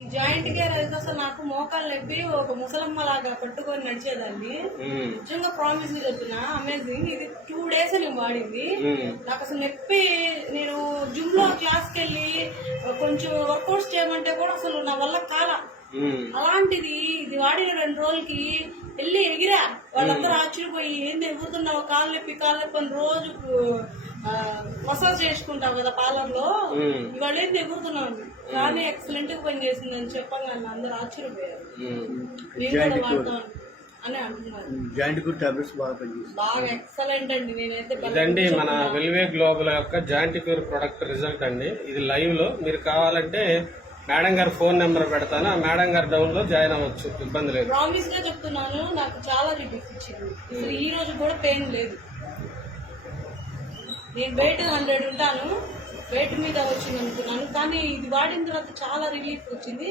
Joint care అయితే అసలు నాకు మోకాలు నొప్పి ఒక ముసలమ్మ లాగా పట్టుకొని నడిచేదాన్ని. నిజంగా ప్రామిస్ చెప్తున్నా, అమేజింగ్. ఇది 2 days నేను వాడింది. నాకు అసలు నొప్పి, నేను జిమ్ లో క్లాస్కి వెళ్ళి కొంచెం వర్కౌట్స్ చేయమంటే కూడా అసలు నా వల్ల కాల. అలాంటిది ఇది వాడిన 2 రోజులకి వెళ్ళి ఎగిరా. వాళ్ళందరూ ఆశ్చర్యపోయి, ఏంది ఎగురుతున్నావు, కాలు నొప్పి అని రోజు మసాజ్ చేసుకుంటావు కదా పార్లర్ లో, ఇవాళ ఏంది ఎగురుతున్నావు కానీ ఎక్సలెంట్ గా పని చేసిందని చెప్పంగా అందరూ ఆశ్చర్యపోయారు. నేను కూడా వాడతాను అని అంటున్నారు. జాయింట్ క్యూర్ టాబ్లెట్స్ బాగా ఎక్సలెంట్ అండి. నేనైతే ఇదండి మన వెల్వే గ్లోబల్ యొక్క జాయింట్ క్యూర్ ప్రొడక్ట్ రిజల్ట్ అండి. ఇది లైవ్ లో మీరు కావాలంటే మేడం గారు ఫోన్ నెంబర్ పెడతాను, ఆ మేడం గారు డౌన్ లో జాయిన్ అవ్వచ్చు, ఇబ్బంది లేదు. ప్రామిస్ గా చెప్తున్నాను, నాకు చాలా రిలీఫ్ ఇచ్చింది. అసలు ఈ రోజు కూడా పెయిన్ లేదు. నేను వెయిట్ 100 ఉంటాను, వెయిట్ మీద వచ్చింది అనుకున్నాను, కానీ ఇది వాడిన తర్వాత చాలా రిలీఫ్ వచ్చింది.